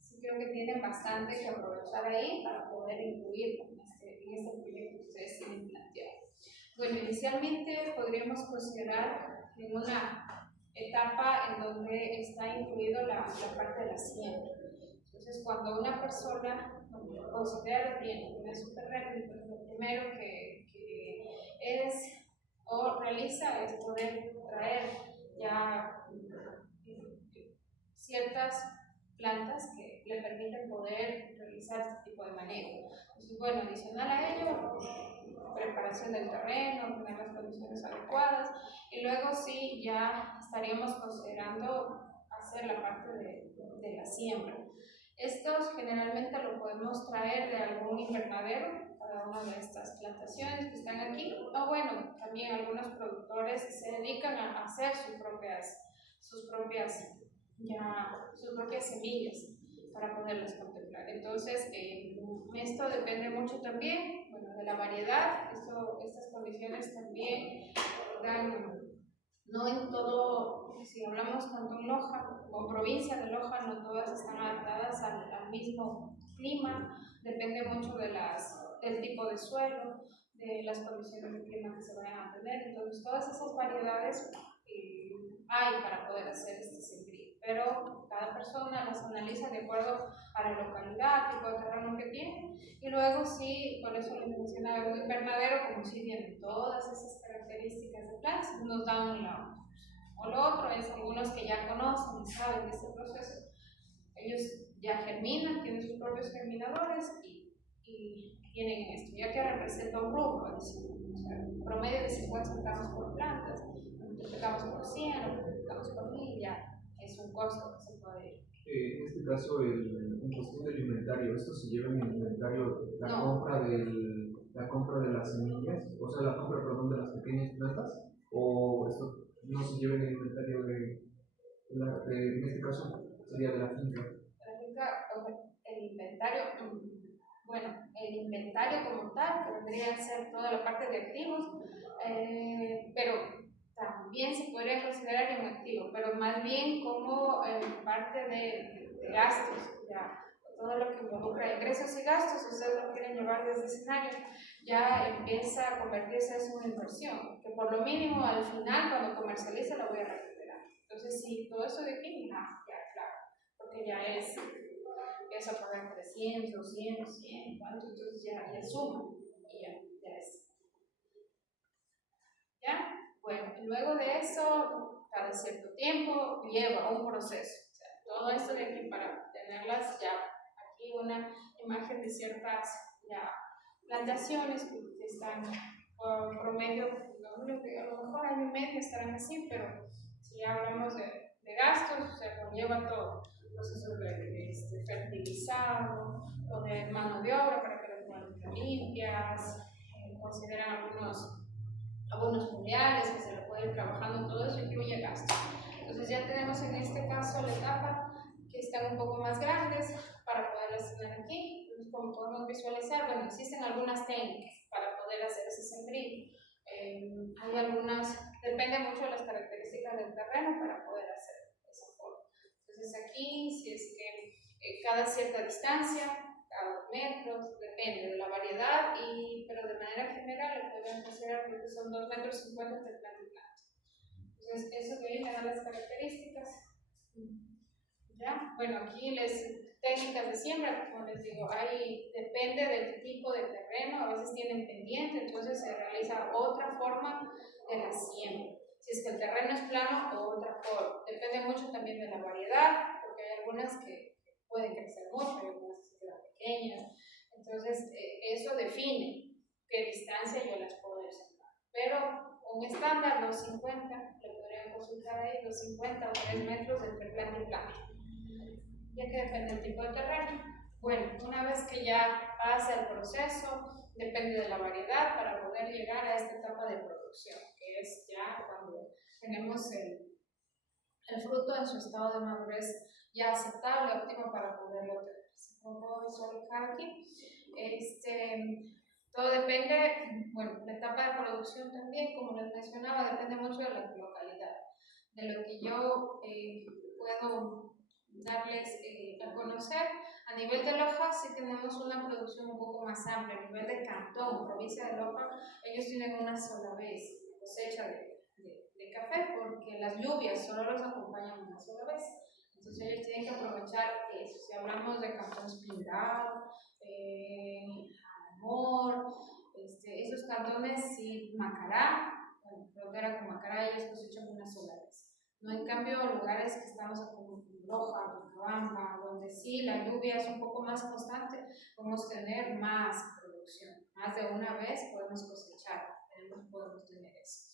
Sí, creo que tienen bastante que aprovechar ahí para poder incluir en este proyecto que ustedes tienen planteado. Bueno, inicialmente podríamos considerar en una etapa en donde está incluido la parte de la siembra. Entonces, cuando una persona considera bien, tiene su terreno, lo primero que es o realiza es poder traer ya ciertas plantas que le permiten poder realizar este tipo de manejo. Entonces, bueno, adicional a ello, preparación del terreno, tener las condiciones adecuadas, y luego sí ya estaríamos considerando hacer la parte de la siembra. Estos generalmente lo podemos traer de algún invernadero, cada una de estas plantaciones que están aquí, o bueno, también algunos productores se dedican a hacer sus propias semillas para poderlas contemplar. Entonces, esto depende mucho también, bueno, de la variedad. Estas condiciones también dan, no en todo, si hablamos tanto en Loja o provincia de Loja, no todas están adaptadas al mismo clima, depende mucho del tipo de suelo, de las condiciones de clima que se vayan a tener. Entonces, todas esas variedades hay para poder hacer este sembrío, pero cada persona las analiza de acuerdo a la localidad, tipo de terreno que tiene, y luego sí, por eso les mencionaba un invernadero, como si tienen todas esas características de plantas, nos dan un lado. O lo otro es algunos que ya conocen y saben de este proceso, ellos ya germinan, tienen sus propios germinadores y tienen esto, ya que representa un rubro, o sea, promedio de 50 centavos por plantas, lo multiplicamos por 100, lo multiplicamos por 1000, ya es un costo que se puede ir. En este caso, en cuestión del inventario, ¿esto se lleva en el inventario la compra de las semillas, o sea, la compra, perdón, de las pequeñas plantas, o esto no se lleva en el inventario en este caso sería de la finca? El inventario, bueno, el inventario como tal, que vendría a ser toda la parte de activos, pero también se podría considerar un activo, pero más bien como parte de gastos, ya, todo lo que involucra ingresos y gastos, si ustedes lo quieren llevar desde escenario, ya empieza a convertirse en una inversión, que por lo mínimo al final cuando comercialice la voy a recuperar. Entonces, sí, todo eso de aquí, ya, claro, porque ya empieza a pagar 300, 200, 100, ¿cuánto? Entonces ya suma y ya es. ¿Ya? Bueno, y luego de eso, cada cierto tiempo lleva un proceso. O sea, todo esto de aquí para tenerlas ya, aquí una imagen de ciertas ya plantaciones que están por promedio, a lo mejor año y medio estarán así, pero si hablamos de gastos, se conlleva todo, procesos de fertilizado, o de mano de obra para que las manos estén limpias, consideran algunos foliares que se le puede ir trabajando, todo eso incluye gastos. Entonces ya tenemos en este caso la etapa que están un poco más grandes para poderlas tener aquí. Entonces, como podemos visualizar, bueno, existen algunas técnicas para poder hacer ese sembrío. Hay algunas, depende mucho de las características del terreno para poder hacer esa forma. Entonces aquí, si es que cada cierta distancia, cada 2 metros, depende de la variedad, pero de manera general lo podemos considerar que son 2,50 metros de planta y planta. Entonces, eso de ahí me da las características. ¿Ya? Bueno, aquí les técnicas de siembra, como les digo, depende del tipo de terreno, a veces tienen pendiente, entonces se realiza otra forma de la siembra. Si es que el terreno es plano o otra forma. Depende mucho también de la variedad, porque hay algunas que pueden crecer mucho, hay algunas que se quedan pequeñas. Entonces, eso define qué distancia yo las puedo sembrar. Pero un estándar, 2,50, le podrían consultar ahí, 2,50 o 3 metros entre planta y planta, ya que depende del tipo de terreno. Bueno, una vez que ya pasa el proceso, depende de la variedad para poder llegar a esta etapa de producción, que es ya cuando tenemos el fruto en su estado de madurez ya aceptable, óptimo para poderlo tener. Como puedo visualizar aquí, todo depende, bueno, la etapa de producción también, como les mencionaba, depende mucho de la localidad, de lo que yo puedo darles a conocer. A nivel de Loja sí tenemos una producción un poco más amplia. A nivel de Cantón, provincia de Loja, ellos tienen una sola vez cosecha de café porque las lluvias solo los acompañan una sola vez. Entonces ellos tienen que aprovechar eso. Si hablamos de Cantón Espindal, Amor, esos cantones, sí, Macará, frontera con Macará, ellos cosechan una sola vez. No, en cambio, lugares que estamos como Loja, Vilcabamba, donde sí la lluvia es un poco más constante, podemos tener más producción. Más de una vez podemos cosechar, podemos tener eso.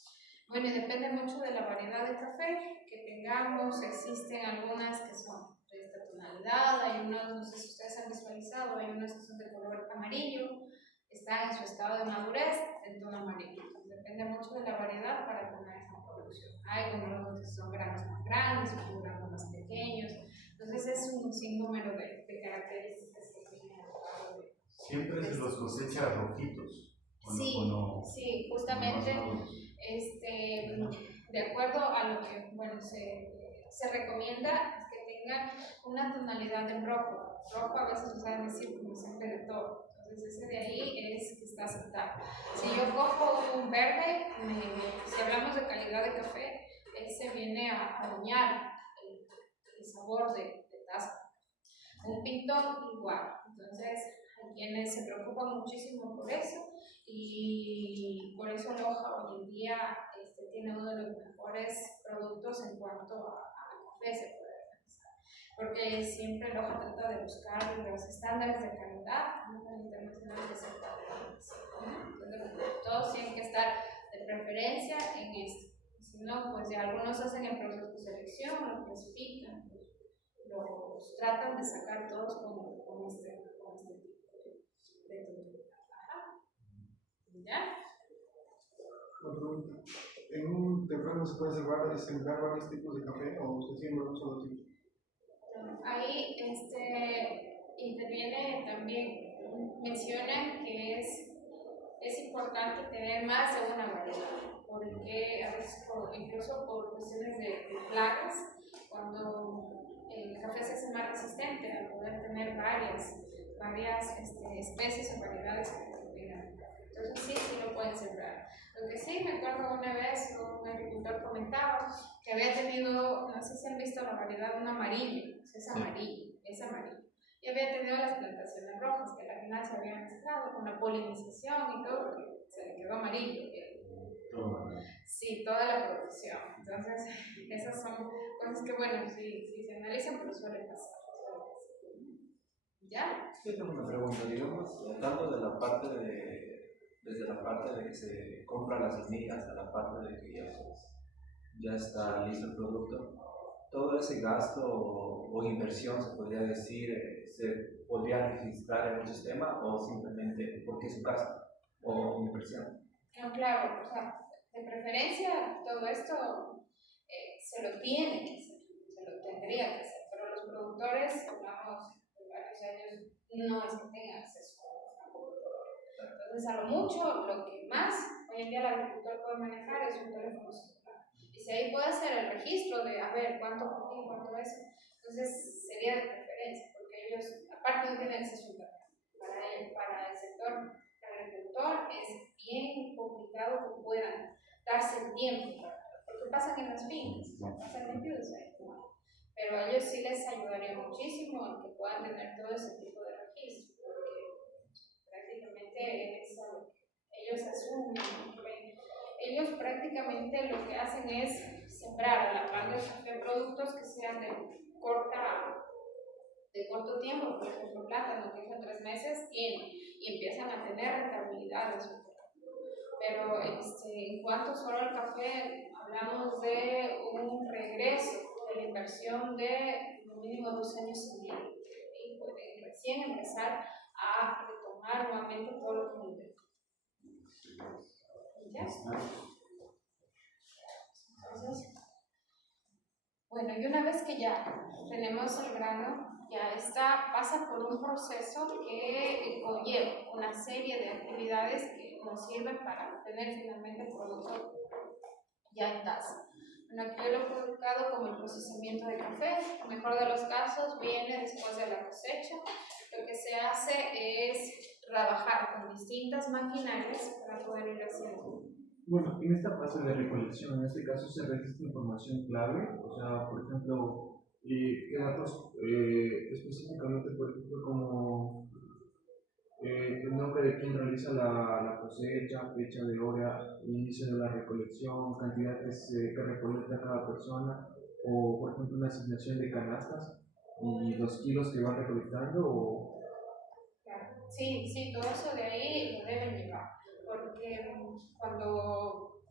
Bueno, y depende mucho de la variedad de café que tengamos. Existen algunas que son de esta tonalidad, hay unas, no sé si ustedes han visualizado, hay unas que son de color amarillo, están en su estado de madurez en tono amarillo. Entonces, depende mucho de la variedad para tener esta producción. Hay algunos que son granos más grandes, otros granos más pequeños. Entonces es un sinnúmero de características que tiene el grano de. Siempre se los cosecha rojitos. Sí, ¿O no? sí, justamente de acuerdo a lo que se recomienda es que tengan una tonalidad en rojo. Rojo a veces usan decir como siempre de todo. Entonces ese de ahí es que está aceptable. Si yo cojo un verde, si hablamos de calidad de café, ese viene a dañar el sabor de taza. Un pintón igual. Entonces hay quienes se preocupan muchísimo por eso y por eso Loja hoy en día tiene uno de los mejores productos en cuanto a café, se puede realizar. Porque siempre Loja trata de buscar los estándares de calidad internacionales de certificación. Entonces, todos tienen que estar de preferencia en esto. Si no, pues ya algunos hacen el proceso de selección, los clasifican, los tratan de sacar todos con este tipo de ¿ya? ¿En un terreno se puede sembrar varios tipos de café o se siembra un solo tipo? Ahí interviene también, mencionan que es importante tener más de una variedad, porque a veces incluso por cuestiones de plagas, cuando el café se hace más resistente al poder tener varias especies o variedades que contengan. Entonces sí lo pueden sembrar. Lo que sí me acuerdo una vez un agricultor comentaba que había tenido, no sé si han visto la variedad de un amarillo, es amarillo, y había tenido las plantaciones rojas que al final se habían mezclado con la polinización y todo, que se le quedó amarillo. Sí, toda la producción. Entonces, esas son cosas que, bueno, si se analizan, pero suele pasar. ¿Ya? Yo tengo una pregunta, digamos, tanto de la parte desde la parte de que se compra las semillas a la parte de que ya está listo el producto, todo ese gasto o inversión, se podría decir, se podría registrar en un sistema o simplemente porque es su gasto o inversión. No, claro, o sea, de preferencia todo esto se lo tiene que hacer, se lo tendría que hacer, pero los productores, hablamos de varios años, no es que tengan acceso a computadora. Entonces, a lo mucho, lo que más hoy en día el agricultor puede manejar es un teléfono celular. Y si ahí puede hacer el registro de, a ver, cuánto por ti, cuánto eso, entonces sería de preferencia, porque ellos, aparte no tienen acceso a internet. Para el sector agricultor es bien complicado que puedan darse el tiempo, porque pasan en las fincas, pasan metidos ahí. Pero a ellos sí les ayudaría muchísimo el que puedan tener todo ese tipo de registro, porque prácticamente es algo que ellos asumen. Ellos prácticamente lo que hacen es sembrar a la par del café productos que sean de corto tiempo, por ejemplo, plátano que hace 3 meses tiene y empiezan a tener rentabilidad de su trabajo. Pero en cuanto solo al café, hablamos de un regreso de la inversión de lo mínimo 2 años y medio y pueden recién empezar a retomar nuevamente todo lo que invirtió. ¿Ya? Entonces, bueno, y una vez que ya tenemos el grano, ya pasa por un proceso que conlleva una serie de actividades que nos sirven para obtener finalmente el producto ya en taza. Bueno, aquí yo lo he colocado como el procesamiento de café. El mejor de los casos viene después de la cosecha. Lo que se hace es trabajar con distintas maquinarias para poder ir haciendo. Bueno, en esta fase de recolección, en este caso se registra información clave, o sea, por ejemplo, qué datos específicamente, por ejemplo, como el nombre de quien realiza la cosecha, fecha de hora, inicio de la recolección, cantidades que recolecta cada persona, o por ejemplo una asignación de canastas y los kilos que van recolectando, o... Claro. Sí, sí, todo eso de ahí lo deben llevar, porque cuando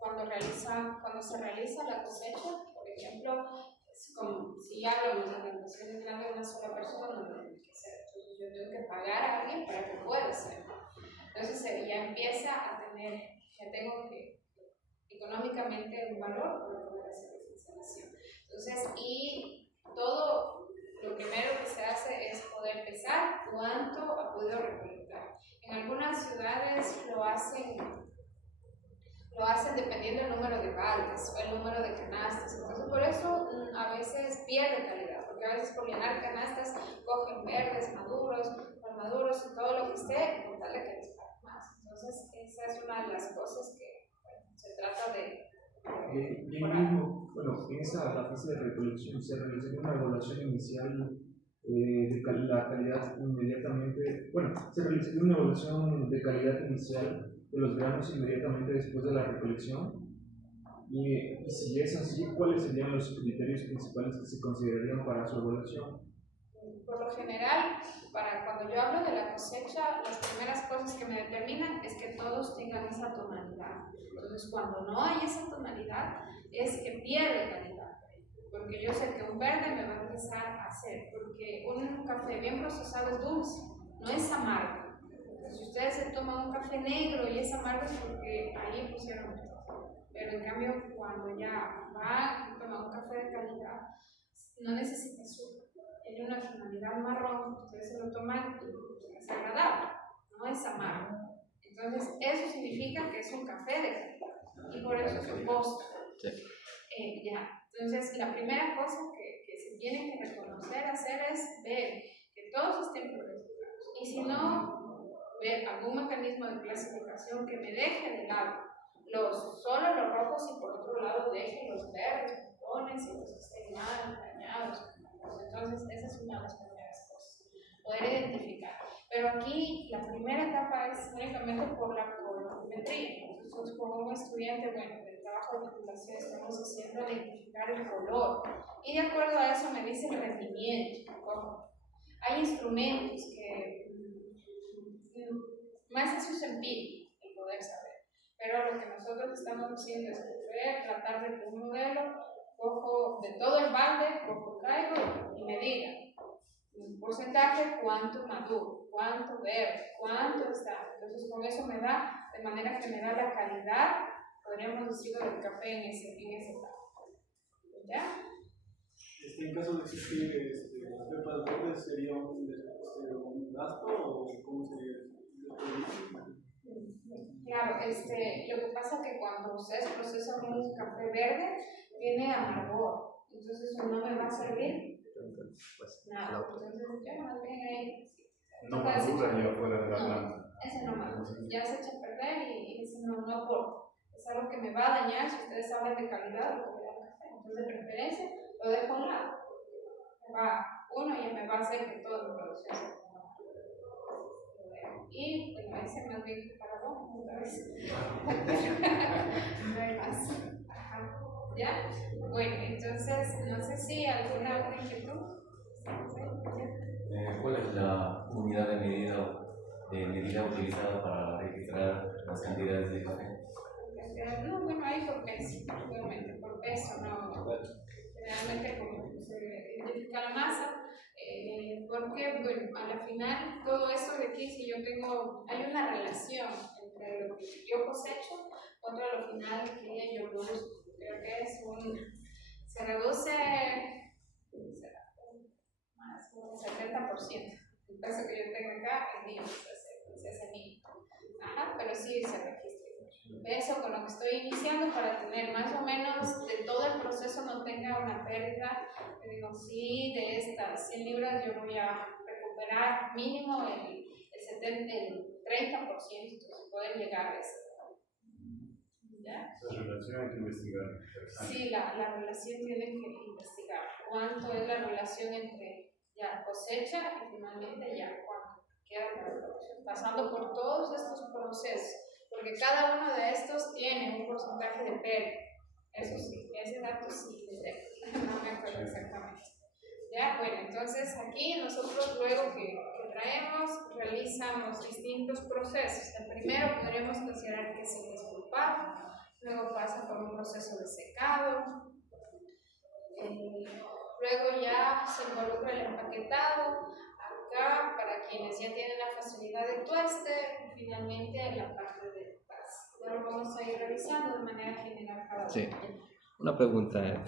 se realiza la cosecha, por ejemplo, es como si ya hablamos de plantaciones grandes de una sola persona, no tiene que ser. Entonces yo tengo que pagar a alguien para que pueda hacerlo. Entonces ya empieza a tener, ya tengo que económicamente un valor para poder hacer esa instalación. Entonces, y todo lo primero que se hace es poder pesar cuánto ha podido recolectar. En algunas ciudades lo hacen dependiendo del número de baldes o el número de canastas. Entonces, por eso a veces pierde calidad, porque a veces por llenar canastas cogen verdes, maduros, no maduros y todo lo que esté, con tal de que les paguen más. Entonces, esa es una de las cosas que se trata de. Y ahí mismo, bueno, en esa la fase de recolección se realiza una evaluación inicial la calidad inmediatamente, bueno, se realizaría una evaluación de calidad inicial de los granos inmediatamente después de la recolección. Y si es así, ¿cuáles serían los criterios principales que se considerarían para su evaluación? Por lo general, cuando yo hablo de la cosecha, las primeras cosas que me determinan es que todos tengan esa tonalidad. Entonces, cuando no hay esa tonalidad, es que pierde calidad. Porque yo sé que un verde me va a empezar a hacer, porque un café bien procesado es dulce, no es amargo. Entonces, si ustedes se toman un café negro y es amargo es porque ahí pusieron todo. Pero en cambio, cuando ya va a tomar un café de calidad, no necesita azúcar. Tiene una tonalidad marrón, ustedes se lo toman y es agradable, no es amargo. Entonces, eso significa que es un café de calidad y por eso es un postre. Ya. Entonces, la primera cosa que se tiene que reconocer, hacer es ver que todos estén progresados. Y si no, ver algún mecanismo de clasificación que me deje de lado solo los rojos y por otro lado deje los verdes, botones y los que estén mal, dañados. Entonces, esa es una de las primeras cosas, poder identificar. Pero aquí la primera etapa es únicamente por la colorimetría. Entonces, como un estudiante, bueno, del trabajo de titulación estamos haciendo identificar el color. Y de acuerdo a eso me dice el rendimiento. Hay instrumentos que más eso es empírico, el poder saber. Pero lo que nosotros estamos haciendo es tratar de que un modelo cojo de todo el balde, traigo y me diga un porcentaje, cuánto maduro, cuánto verde, cuánto está. Entonces con eso me da de manera general la calidad, podríamos decirlo, del café en ese etapa. ¿Ya? En caso de existir las pepas verdes, ¿sería un gasto o cómo sería eso? Claro, lo que pasa es que cuando ustedes procesan un café verde, tiene amargor, entonces eso no me va a servir nada. Entonces, ya más bien ahí. No madura ya fuera de la planta. Ese no madura, ya se echa a perder y ese no aporta. Es algo que me va a dañar si ustedes hablan de calidad lo que me da el café. Entonces, de preferencia, lo dejo a un lado. Uno ya me va a hacer que todo mi producción sea. Y bueno, ese más bien para vos, otra vez. No hay más. Ajá. ¿Ya? Bueno, entonces, no sé si alguna otra inquietud. ¿Cuál es la unidad de medida utilizada para registrar las cantidades de café? No, bueno, ahí por peso, obviamente, por peso, no. Generalmente como se identifica la masa, porque bueno, a la final todo eso de aquí, si yo hay una relación entre lo que yo cosecho contra lo final que yo produzco. Creo que se reduce más un 70%. El peso que yo tengo acá es mío, se hace mío. Ajá, pero sí se registra. peso con lo que estoy iniciando para tener más o menos de todo el proceso no tenga una pérdida. Yo digo, sí, de estas 100 libras yo voy a recuperar mínimo el 30%, entonces poder llegar a eso. ¿Ya? Esa relación hay que investigar. Sí, la relación tiene que investigar cuánto es la relación entre ya cosecha y finalmente ya cuánto queda para la producción, pasando por todos estos procesos, porque cada uno de estos tiene un porcentaje de pérdida. Eso sí, ese dato sí, no me acuerdo exactamente. Ya, bueno, entonces aquí nosotros luego que traemos, realizamos distintos procesos. El primero podríamos considerar que es el despulpado, luego pasa por un proceso de secado, luego ya se involucra el empaquetado, acá para quienes ya tienen la facilidad de tueste, y finalmente la parte de paz. Ya lo vamos a ir revisando de manera general cada uno. Sí. Una pregunta.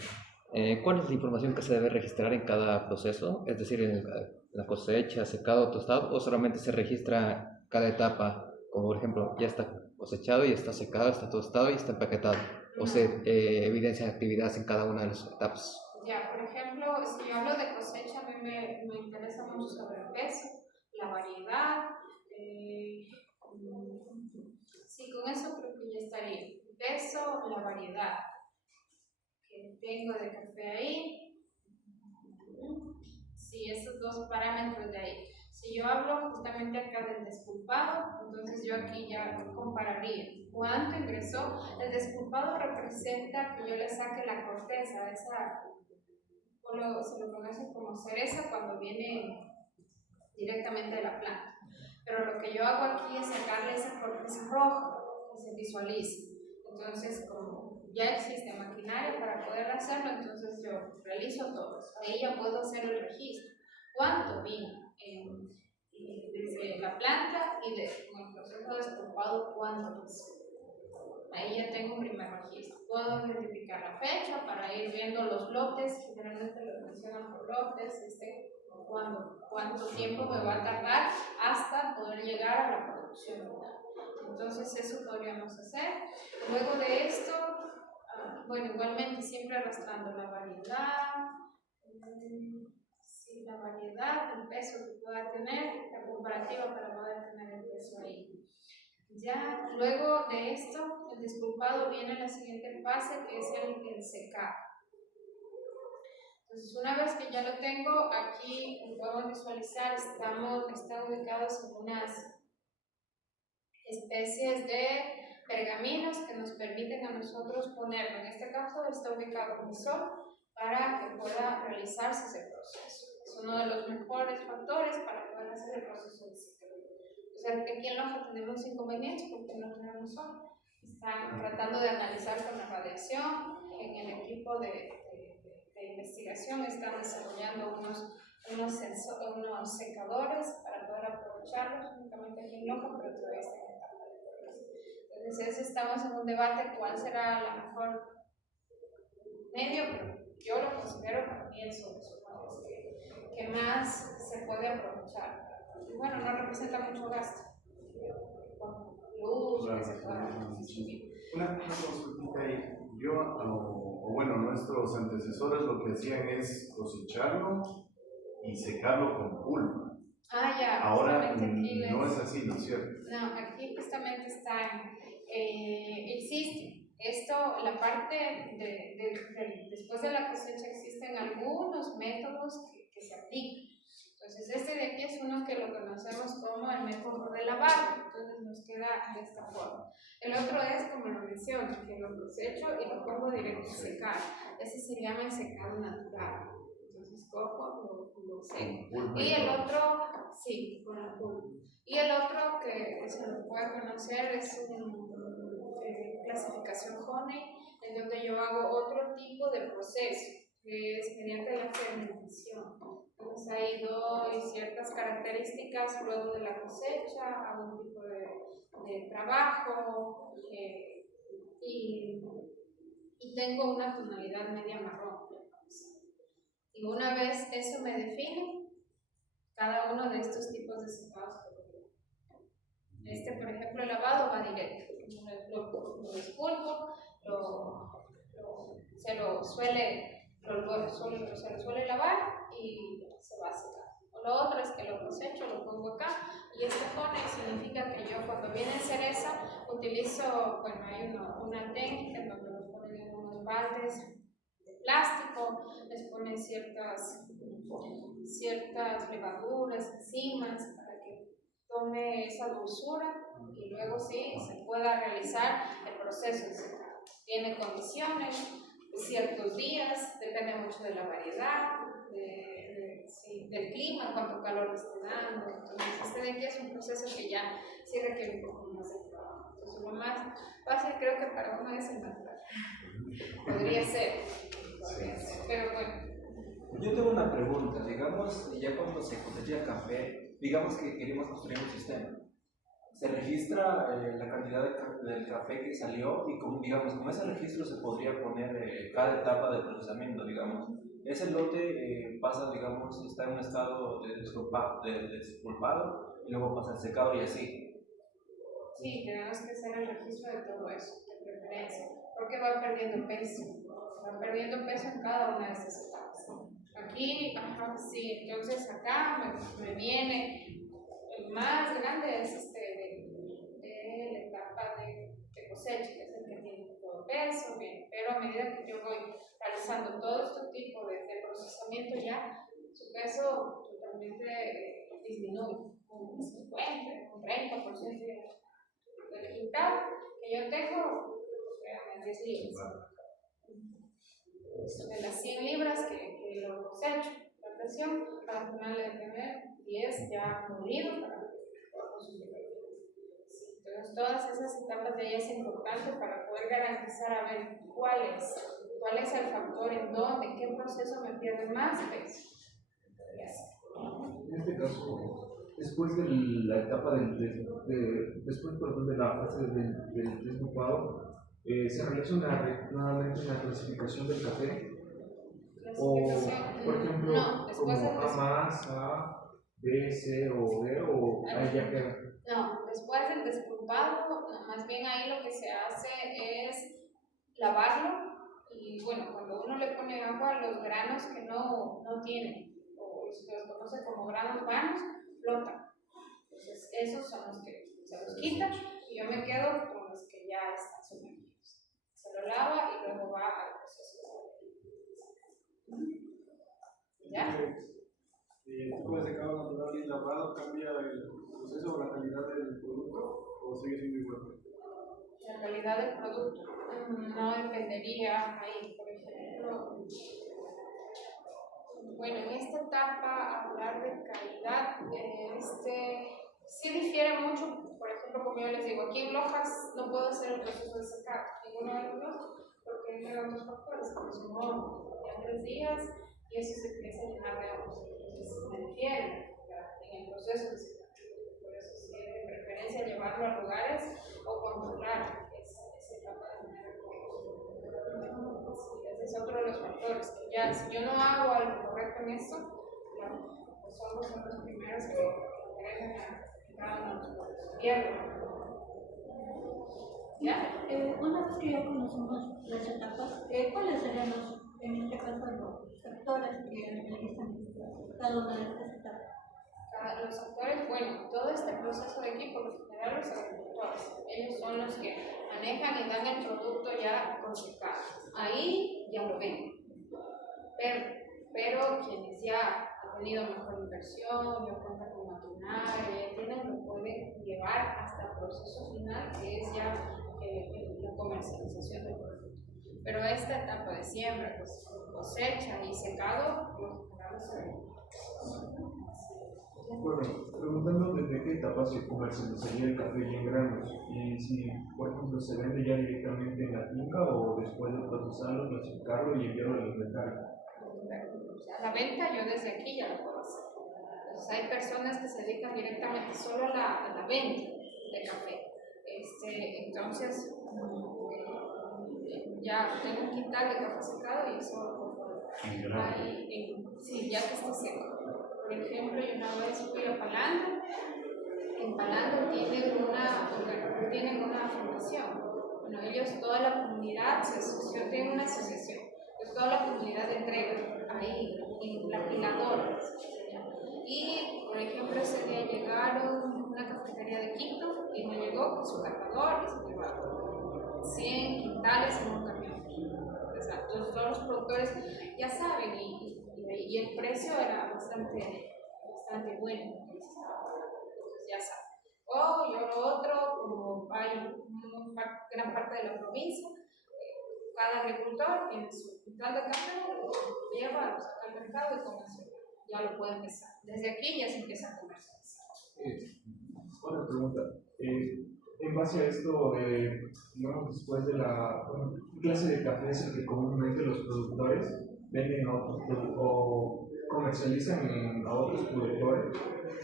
¿Cuál es la información que se debe registrar en cada proceso? Es decir, en la cosecha, secado, tostado, o solamente se registra cada etapa, como por ejemplo, ya está cosechado, ya está secado, está tostado y está empaquetado, o se evidencian actividades en cada una de las etapas? Ya, por ejemplo, si yo hablo de cosecha, a mí me interesa mucho sobre el peso, la variedad. Sí, con eso creo que ya estaría. El peso, la variedad que tengo de café ahí. Sí, esos dos parámetros de ahí. Si yo hablo justamente acá del despulpado, entonces yo aquí ya compararía cuánto ingresó. El despulpado representa que yo le saque la corteza, esa, se lo conoce como cereza cuando viene directamente de la planta. Pero lo que yo hago aquí es sacarle esa corteza roja que se visualiza. Entonces, como ya existe maquinaria para poder hacerlo, entonces yo realizo todo. Ahí ya puedo hacer el registro. ¿Cuánto vino? Desde la planta y con el proceso de despulpado, ¿cuánto es? Ahí ya tengo un primer registro. Puedo identificar la fecha para ir viendo los lotes, generalmente los mencionan por lotes, cuánto tiempo me va a tardar hasta poder llegar a la producción final. Entonces eso podríamos hacer. Luego de esto, bueno, igualmente siempre arrastrando la variedad, sí, la variedad, el peso que pueda tener, la comparativa para poder tener el peso ahí. Ya, luego de esto, el despulpado, viene la siguiente fase que es el secado. Entonces, una vez que ya lo tengo, aquí como podemos visualizar, están ubicados en unas especies de pergaminos que nos permiten a nosotros ponerlo. En este caso está ubicado en el sol para que pueda realizarse ese proceso. Es uno de los mejores factores para poder hacer el proceso de secado. O sea, aquí en Loja tenemos inconvenientes porque no tenemos sol. Están tratando de analizar con la radiación. En el equipo de investigación están desarrollando unos secadores para poder aprovecharlos únicamente aquí en Loja, pero todavía están en etapa de pruebas. Entonces estamos en un debate cuál será la mejor medio, pero yo lo considero para mí el sol que más se puede aprovechar. Y bueno, no representa mucho gasto. Con luz, que se pueda. Una consultita ahí. Yo, o bueno, nuestros antecesores lo que hacían es cosecharlo y secarlo con pulpa. Ya. Ahora aquí no es así, ¿no es cierto? No, aquí justamente existe esto, la parte después de la cosecha existen algunos métodos que se aplican. Entonces este de aquí es uno que lo conocemos como el método de lavado, entonces nos queda de esta forma. El otro es, como lo menciono, que lo cosecho y lo pongo directo a secar. Ese se llama el secado natural. Entonces cojo, lo seco. Y el otro, sí, con la pulpa. Y el otro que se lo puede conocer es clasificación Honey, en donde yo hago otro tipo de proceso, que es mediante la fermentación. Entonces ahí doy ciertas características luego de la cosecha, hago un tipo de trabajo y tengo una tonalidad media marrón. Y una vez eso me define, cada uno de estos tipos de secados. Por ejemplo, el lavado va directo. lo despulpo, se lo suele lavar y se va a secar. Lo otro es que lo cosecho, lo pongo acá y este pone significa que yo cuando viene cereza utilizo, bueno, hay una técnica en donde lo ponen en unos baldes de plástico, les ponen ciertas levaduras, enzimas para que tome esa dulzura y luego sí se pueda realizar el proceso de secado. Tiene condiciones, ciertos días, depende mucho de la variedad, del clima, cuánto calor le esté dando. Entonces, este de aquí es un proceso que ya sí requiere un poco más de trabajo. Entonces, lo más fácil creo que para uno es el natural. Podría ser, pero bueno. Yo tengo una pregunta, digamos, ya cuando se cosecha el café, digamos que queremos construir un sistema. Se registra la cantidad del café que salió y digamos, con ese registro se podría poner cada etapa del procesamiento, digamos. Ese lote pasa, digamos, está en un estado de despulpado y luego pasa al secado y así. Sí, tenemos que hacer el registro de todo eso, de preferencia, porque va perdiendo peso en cada una de esas etapas. Aquí, sí, entonces acá me viene, el más grande es de la etapa de cosecha, que es el que tiene todo peso, bien, pero a medida que yo voy realizando todo este tipo de procesamiento ya, su peso totalmente disminuye, un 50, un 30% del quintal que yo tengo, realmente 10 libras. De las 100 libras que lo cosecho, la presión, al final de tener 10 ya molido para consumir. Entonces, todas esas etapas de ella es importante para poder garantizar a ver cuál es el factor, en dónde, en qué proceso me pierde más peso. En este caso, después de la etapa de la fase del desgrupado, se realiza nuevamente una clasificación del café, o por ejemplo, no, como A más, A, B, C o D, o ahí ya queda. No, después del despulpado, más bien ahí lo que se hace es lavarlo y bueno, cuando uno le pone agua, los granos que no tienen, o se los conoce como granos vanos, flotan. Entonces esos son los que se los quita y yo me quedo con los que ya están sumergidos. Se lo lava y luego va al proceso de ¿ya? ¿El tipo de secado natural y lavado cambia el proceso o la calidad del producto o sigue siendo igual? La calidad del producto no dependería ahí, por ejemplo. Bueno, en esta etapa hablar de calidad, sí difiere mucho. Por ejemplo, como yo les digo, aquí en Lojas no puedo hacer el proceso de secado, ninguno de los dos, porque hay otros factores, como son hornos, ya 3 días y eso se empieza a llenar de hornos. Entonces me difiere en el proceso de secado. Por eso sí es de preferencia llevarlo a lugares o controlar esa etapa de manera correcta. Ese es otro de los factores. Que ya si yo no hago algo correcto en esto, los hongos son los primeros que ingresan a cada uno de los pierden. ¿Ya? Una vez que ya conocemos las etapas, ¿cuáles serían en este caso los factores que realizan cada una de estas etapas? Los actores, bueno, todo este proceso de aquí, por lo general, los agricultores, ellos son los que manejan y dan el producto ya cosechado. Ahí ya lo ven. Pero quienes ya han tenido mejor inversión, ya cuentan con maquinaria, ya tienen, lo pueden llevar hasta el proceso final, que es ya la comercialización del producto. Pero esta etapa de siembra, pues, cosecha y secado, lo general se ve. Bueno, preguntando desde qué etapa se comercializaría el café ya en granos y si, por ejemplo, se vende ya directamente en la finca o después de procesarlo, clasificarlo y enviarlo al inventario. O sea, la venta yo desde aquí ya la puedo hacer. Entonces hay personas que se dedican directamente solo a la venta de café. Entonces, ya tengo un quintal de café secado y eso lo puedo. Sí, ya que está seco. Por ejemplo, yo una vez fui a Palanda Empalando tienen una fundación. Bueno, ellos, toda la comunidad se asoció, tienen una asociación. Pues toda la comunidad entrega ahí, en la piladora. Y, por ejemplo, ese día llegaron una cafetería de Quito y me llegó con su cargador y se llevaron 100 quintales en un camión. O sea, todos los productores ya saben y el precio era bastante bueno. Entonces ya saben. O yo lo otro, como hay gran parte de la provincia, cada agricultor tiene su quintal de café, lo lleva, lo saca al mercado y comercializa. Ya lo puede empezar. Desde aquí ya se empieza a comercializar. Otra pregunta. En base a esto, digamos, después de ¿qué clase de café es el que comúnmente los productores venden a otros o comercializan a otros productores?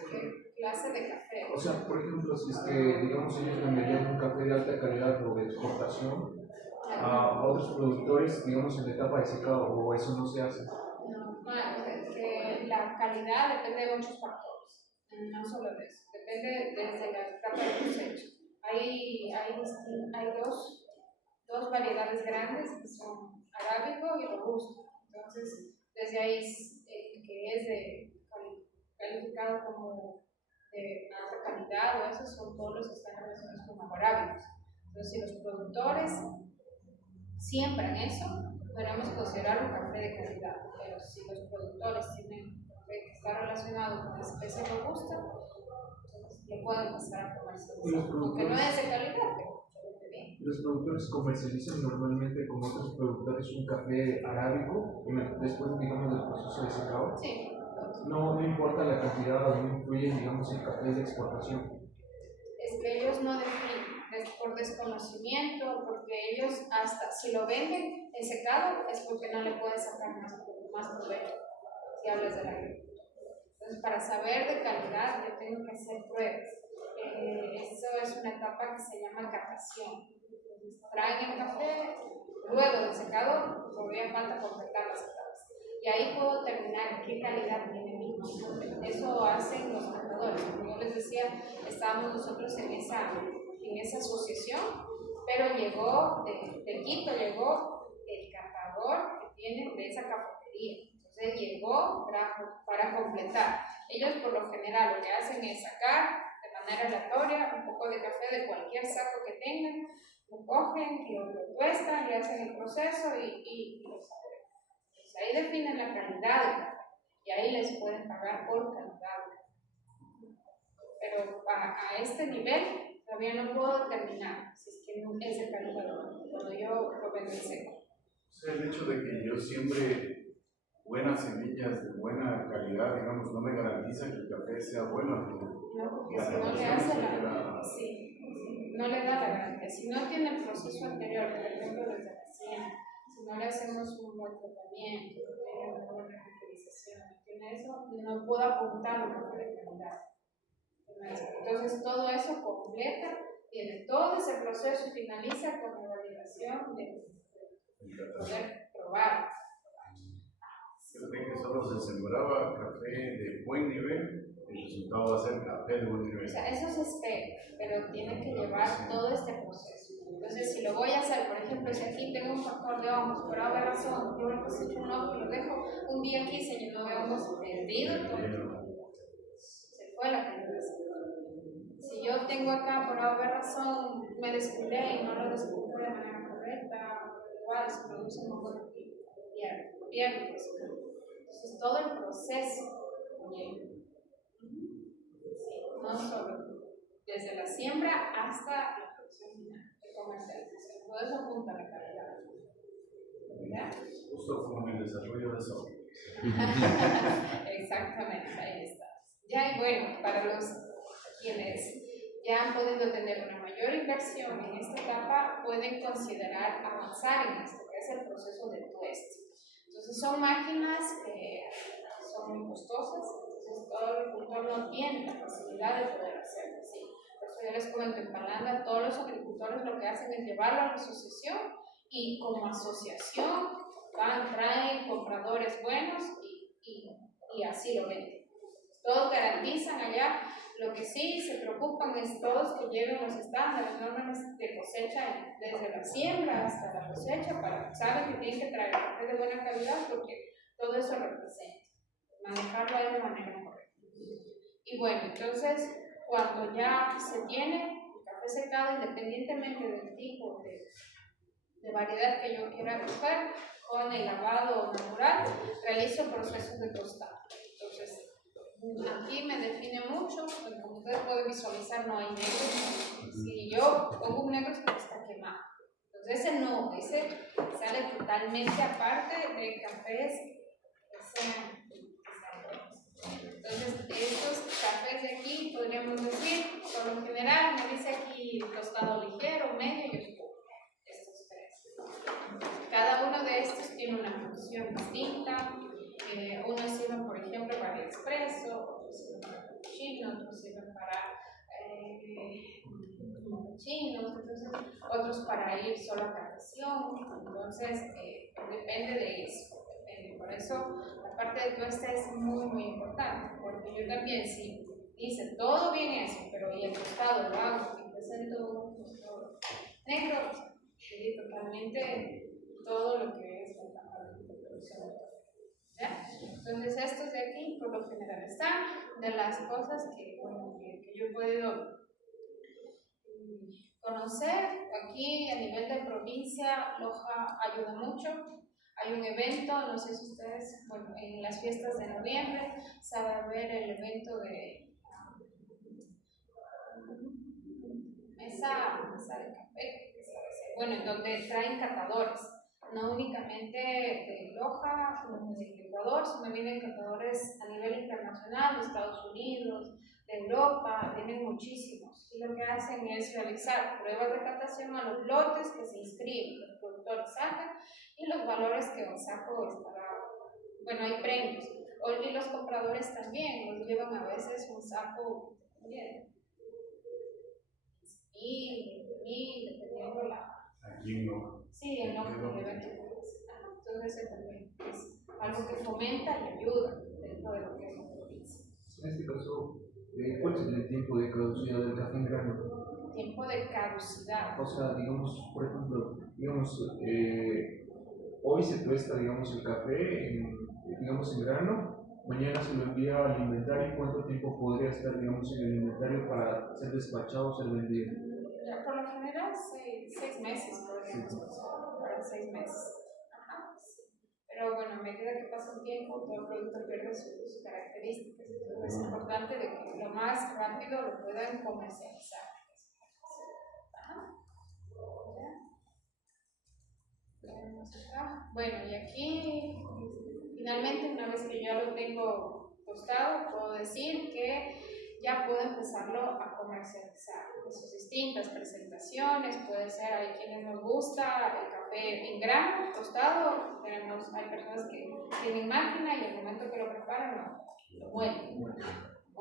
¿Qué clase de café? O sea, por ejemplo, si es que, digamos, ellos venderían un café de alta calidad o de exportación a otros productores, digamos, en la etapa de secado, o eso no se hace. No, que la calidad depende de muchos factores, no solo de eso, depende desde la etapa de cosecha. Hay dos variedades grandes que son arábigo y robusto. Entonces, desde ahí que es calificado como de alta calidad o esos son todos los que están relacionados con arábigos. Entonces, si los productores siembran eso, podemos considerar un café de calidad, pero si los productores tienen un café que está relacionado con la especie robusta, entonces le pueden pasar a comercializar, porque no es de calidad, pero bien. Los productores comercializan normalmente con otros productores un café arábico después, digamos, del proceso de secado. Sí. No importa la cantidad o no influye, digamos, el café de exportación. Es que ellos no definen por desconocimiento, porque ellos hasta si lo venden en secado es porque no le pueden sacar más provecho, si hablas de la agricultura. Entonces, para saber de calidad yo tengo que hacer pruebas. Eso es una etapa que se llama catación. Entonces, traen el café, luego del secado todavía falta completar las etapas. Y ahí puedo determinar qué calidad tiene mi café. Eso hacen los catadores. Como yo les decía, estábamos nosotros en esa asociación, pero llegó de Quito, llegó el catador que tiene de esa cafetería. Entonces llegó, trajo para completar. Ellos por lo general lo que hacen es sacar de manera aleatoria un poco de café de cualquier saco que tengan, lo cogen, lo tuestan, le hacen el proceso y lo saben. Ahí definen la calidad del café y ahí les pueden pagar por calidad. Pero a este nivel todavía no puedo determinar si es que es de calidad o no, cuando yo lo vendo en seco. O sea, el hecho de que yo siembre buenas semillas de buena calidad, digamos, no me garantiza que el café sea bueno. No, porque si no le hace no le da la garantía. Si no tiene el proceso anterior, por ejemplo, desde la siembra, si no le hacemos un buen tratamiento, una buena fertilización, eso no puedo apuntar un café de calidad. Entonces todo eso completa, tiene todo ese proceso y finaliza con la validación de poder probar. Creo que solo se sembraba café de buen nivel, el resultado va a ser café de buen nivel. O sea, eso se espera, pero tiene que llevar todo este proceso. Entonces, si lo voy a hacer, por ejemplo, si aquí tengo un factor de hongos, por haber razón, yo le cosecho un hongo y lo dejo un día aquí, se llenó de hongos perdido, se fue la calidad. Si yo tengo acá, por haber razón, me descuidé y no lo descubro de manera correcta, igual se produce un hongo aquí, pierdo. Entonces, todo el proceso, no solo desde la siembra hasta la producción final, de comercialización, todo eso apunta a la calidad. ¿Verdad? Justo como en el desarrollo de software. Exactamente, ahí está. Ya, y bueno, para los quienes ya han podido tener una mayor inversión en esta etapa, pueden considerar avanzar en esto, que es el proceso de tueste. Entonces, son máquinas que son muy costosas, entonces todo agricultor no tiene la facilidad de poder hacerlo así. Por eso yo les comento, en Palanda todos los agricultores lo que hacen es llevarlo a la asociación y como asociación traen compradores buenos y así lo venden. todos garantizan allá. Lo que sí se preocupan es todos que lleven los estándares, normas de cosecha desde la siembra hasta la cosecha, para saben que tienen que traer café de buena calidad, porque todo eso representa manejarlo de manera correcta. Y bueno, entonces cuando ya se tiene el café secado, independientemente del tipo de variedad que yo quiera coger, con el lavado natural, realizo procesos de tostado. Entonces, aquí me define mucho, como ustedes pueden visualizar, no hay negro. Si yo pongo un negro es porque está quemado. Entonces ese no, ese sale totalmente aparte de cafés que sean buenos. Entonces estos cafés de aquí, podríamos decir, por lo general me dice aquí tostado ligero, medio y oscuro. Estos tres. Cada uno de estos tiene una función distinta. Unos sirven, por ejemplo, para el expreso, otros sirven para cappuccino, otros sirven para mochachinos, entonces otros para ir solo a catación. Entonces depende de eso, depende. Por eso la parte de tueste es muy muy importante, porque yo también, si dice todo bien eso, pero y el tostado lo hago y presento un tostado negro, sería totalmente todo lo que es la etapa de producción de café. ¿Ya? Entonces estos de aquí por lo general están de las cosas que, bueno, que yo he podido conocer. Aquí a nivel de provincia, Loja ayuda mucho. Hay un evento, no sé si ustedes, bueno, en las fiestas de noviembre se va a ver el evento de mesa de café, bueno, en donde traen catadores, no únicamente de Loja, de Ecuador, sino vienen catadores a nivel internacional, de Estados Unidos, de Europa, vienen muchísimos. Y lo que hacen es realizar pruebas de catación a los lotes que se inscriben, los productores sacan, y los valores que el saco estará, bueno, hay premios. Y los compradores también, los llevan a veces un saco, bien, 10.000, dependiendo la... Aquí no. Sí, en lo que lleva aquí. Entonces eso también es algo que fomenta y ayuda dentro de lo que es la provincia. En este caso, ¿cuál es el tiempo de caducidad del café en grano? Tiempo de caducidad. O sea, digamos, por ejemplo, hoy se tuesta, digamos, el café digamos, en grano, mañana se lo envía al inventario. ¿Cuánto tiempo podría estar, digamos, en el inventario para ser despachado o ser vendido? Por lo general, 6 meses podríamos usar, para 6 meses. Ajá, sí. Pero bueno, a medida que pasa el tiempo, todo el producto pierde sus características. Entonces es importante de que lo más rápido lo puedan comercializar. Ajá. ¿Ya? Bueno, y aquí, finalmente, una vez que ya lo tengo tostado, puedo decir que ya puedo empezarlo a comercializar en sus distintas presentaciones. Puede ser, hay quienes nos gusta el café en grano, tostado. Hay personas que tienen máquina y al momento que lo preparan lo muelen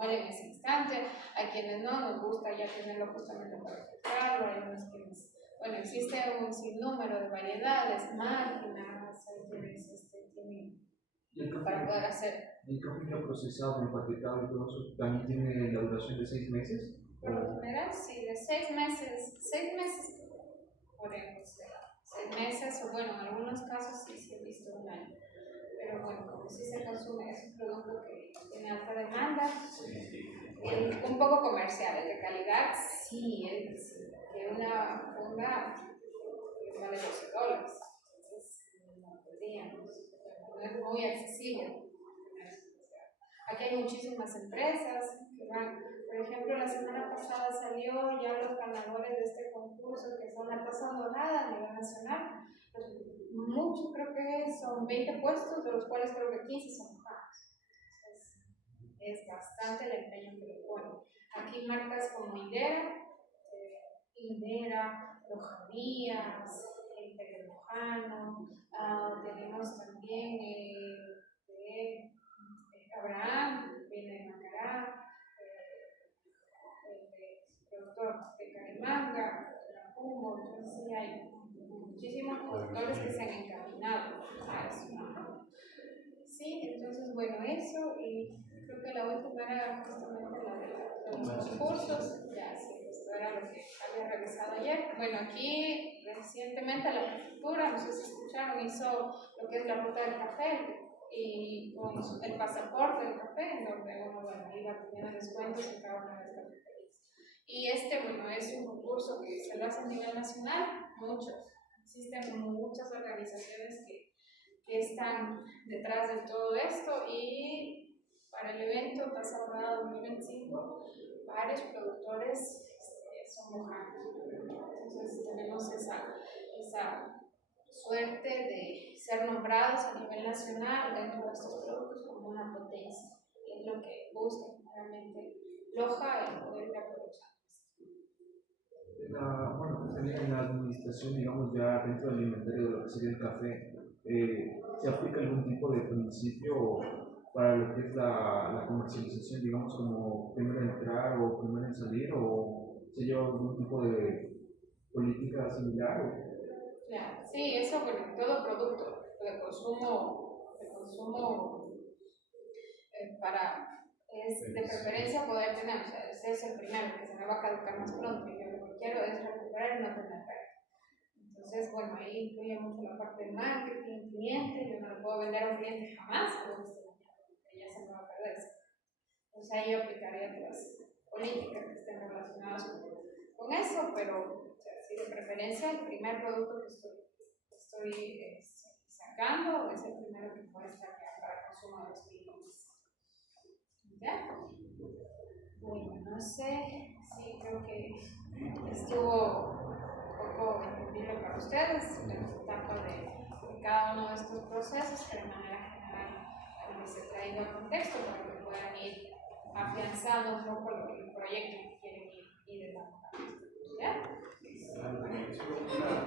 en ese instante. Hay quienes no, nos gusta ya tenerlo justamente para filtrarlo. Hay unos quienes, bueno, existe un sinnúmero de variedades, máquinas, hay quienes tienen para poder hacer. ¿El café ya procesado, empaquetado y todo eso también tiene la duración de 6 meses? Por lo general, sí, de 6 meses podemos ser. 6 meses, o bueno, en algunos casos sí se ha visto un año. Pero bueno, como sí se consume, es un producto que tiene alta demanda, un poco comercial, el de calidad, sí, es de una funda que vale $12. Entonces, no podríamos, no es muy accesible. Aquí hay muchísimas empresas que van, por ejemplo, la semana pasada salió ya los ganadores de este concurso, que son la Taza Dorada a nivel nacional. Muchos, creo que son 20 puestos, de los cuales creo que 15 son mujeres. Es bastante el empeño que le ponen. Aquí marcas como Indera, Loja Díaz, Imperio Lojano, tenemos también Abraham, viene de Macará, el productor de Carimanga, la Jumbo. Entonces sí hay muchísimos productores que se han encaminado a eso. Sí, entonces bueno, eso, y creo que que la última era justamente la de los concursos, ya sí, esto era lo que había revisado ayer. Bueno, aquí recientemente la prefectura, no sé si escucharon, hizo lo que es la ruta del café y con el pasaporte del café, en donde uno iba teniendo descuentos en cada una de las cafeterías. Y bueno, es un concurso que se lo hace a nivel nacional, existen muchas organizaciones que están detrás de todo esto, y para el evento Taza Dorada 2025 varios productores son mojados. Entonces tenemos esa suerte de ser nombrados a nivel nacional dentro de estos productos como una potencia, que es lo que busca realmente Loja, el poder de aprovechar. Bueno, en la administración, digamos, ya dentro del inventario de lo que sería el café, ¿se aplica algún tipo de principio para lo que es la comercialización, digamos, como primero en entrar o primero en salir, o se lleva algún tipo de política similar? Claro, sí, eso bueno, todo producto de consumo es de preferencia poder tener, o sea, ese es el primero, que se me va a caducar más pronto, y yo lo que quiero es recuperar y no tener pérdida. Entonces, bueno, ahí incluye mucho la parte de marketing, cliente, yo no le puedo vender a un cliente jamás, porque ya se me va a perder. Entonces ahí yo aplicaría las políticas que estén relacionadas con eso, pero o sea, sí, de preferencia el primer producto que estoy sacando es el primero que puede estar para consumo de los clientes. ¿Ya? Bueno, no sé, sí, creo que estuvo un poco entendible para ustedes la etapa de cada uno de estos procesos, pero de manera general les he traído el contexto para que puedan ir afianzando un poco el proyecto que quieren ir elaborando. ¿Ya?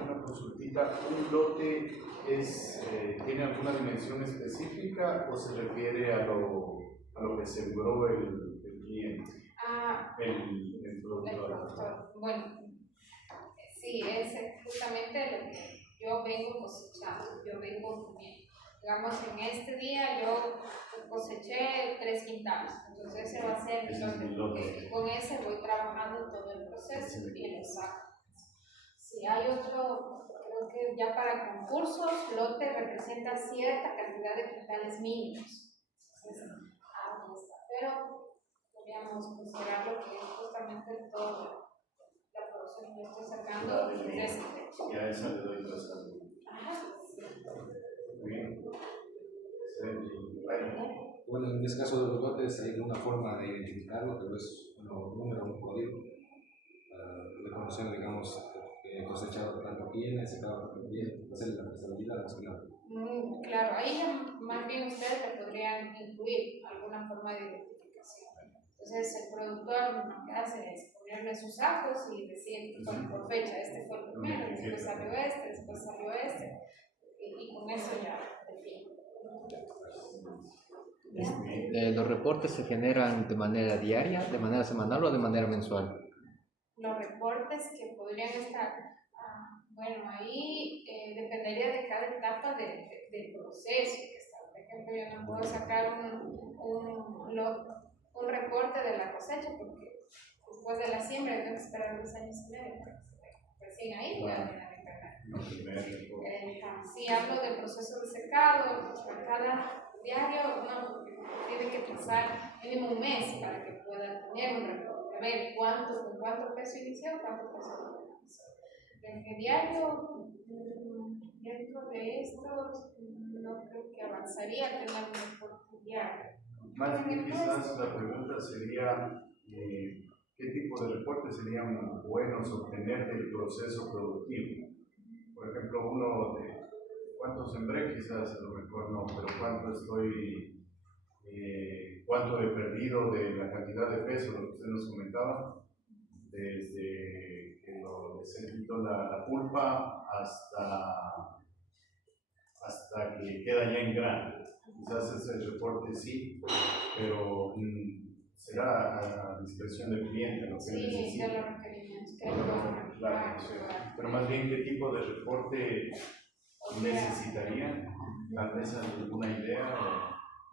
Una consultita, ¿un lote tiene alguna dimensión específica o se refiere a lo que sembró el cliente? El productor. Bueno, sí, es justamente lo que yo vengo cosechando, yo vengo comiendo. Digamos, en este día yo coseché 3 quintales, entonces ese va a ser mi lote, y con ese voy trabajando todo el proceso y lo saco. Si hay otro, creo que ya para concursos, lote representa cierta cantidad de quintales mínimos. Entonces, ahí está. Pero podríamos considerar lo que es justamente todo la producción que yo estoy sacando desde ese techo. Y a esa le doy trazado. Muy bien. Bueno, en este caso de los lotes hay una forma de identificarlo, pero es un número, un código, para conocer, digamos, cosechado tanto tiene, secado tanto tiene, hacer la trazabilidad más que nada. Claro, ahí más bien ustedes le podrían incluir alguna forma de identificación. Entonces el productor lo que hace es ponerle sus sacos y decir, bueno, por fecha, este fue el primero, después salió este, y con eso ya define. ¿Los reportes se generan de manera diaria, de manera semanal o de manera mensual? Los reportes que podrían estar, bueno, ahí dependería de cada etapa del proceso que está. Por ejemplo, yo no puedo sacar un reporte de la cosecha porque después de la siembra tengo que esperar 2 años y medio para que se vea. Recién ahí voy a tener internet. Si hablo del proceso de secado, para cada diario uno tiene que pasar mínimo un mes para que pueda tener un reporte, a ver con cuánto peso inició, cuánto peso finalizó. El diario, dentro de esto, no creo que avanzaría a tener un reporte diario. Más bien quizás la pregunta sería, ¿qué tipo de reportes serían buenos obtener del proceso productivo? Por ejemplo, uno de cuánto sembré, quizás a lo mejor no, pero cuánto he perdido de la cantidad de peso, lo que usted nos comentaba, desde que se quitó la pulpa hasta que queda ya en grano. Quizás ese reporte sí, pero será a discreción del cliente lo que necesita. Sí, de los requerimientos. Claro, pero más bien, ¿qué tipo de reporte necesitarían? ¿Tal vez alguna idea?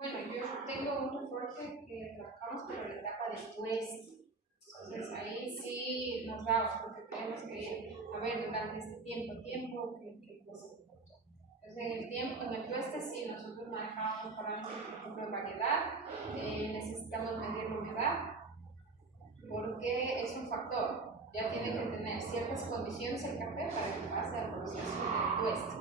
Bueno, yo tengo un reporte que trabajamos para la etapa de tueste. Entonces ahí sí nos daba, porque tenemos que a ver durante este tiempo, qué cosa se importó. Entonces en el tiempo, en el tueste sí, nosotros manejamos parámetros, por ejemplo, de variedad, necesitamos medir la humedad, porque es un factor. Ya tiene que tener ciertas condiciones el café para que pase al proceso de tueste.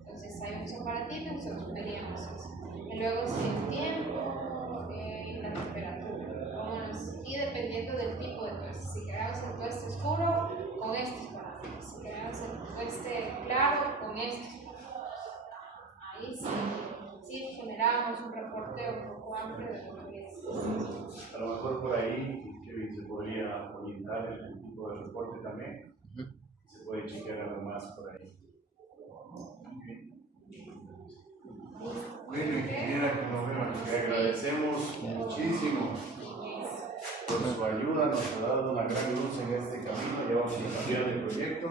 Entonces hay un separativo y nosotros medíamos eso. Y luego si el tiempo y la temperatura. Y dependiendo del tipo de tueste. Si queremos el tueste oscuro, con estos parámetros. Si queremos el tueste claro, con estos parámetros. Ahí sí generamos un reporte un poco amplio de lo que es. A lo mejor por ahí, Kevin, se podría orientar el tipo de reporte también. Se puede chequear algo más por ahí. Bueno, ingeniera, como vemos, le agradecemos muchísimo por su ayuda, nos ha dado una gran luz en este camino, ya vamos a cambiar de proyecto.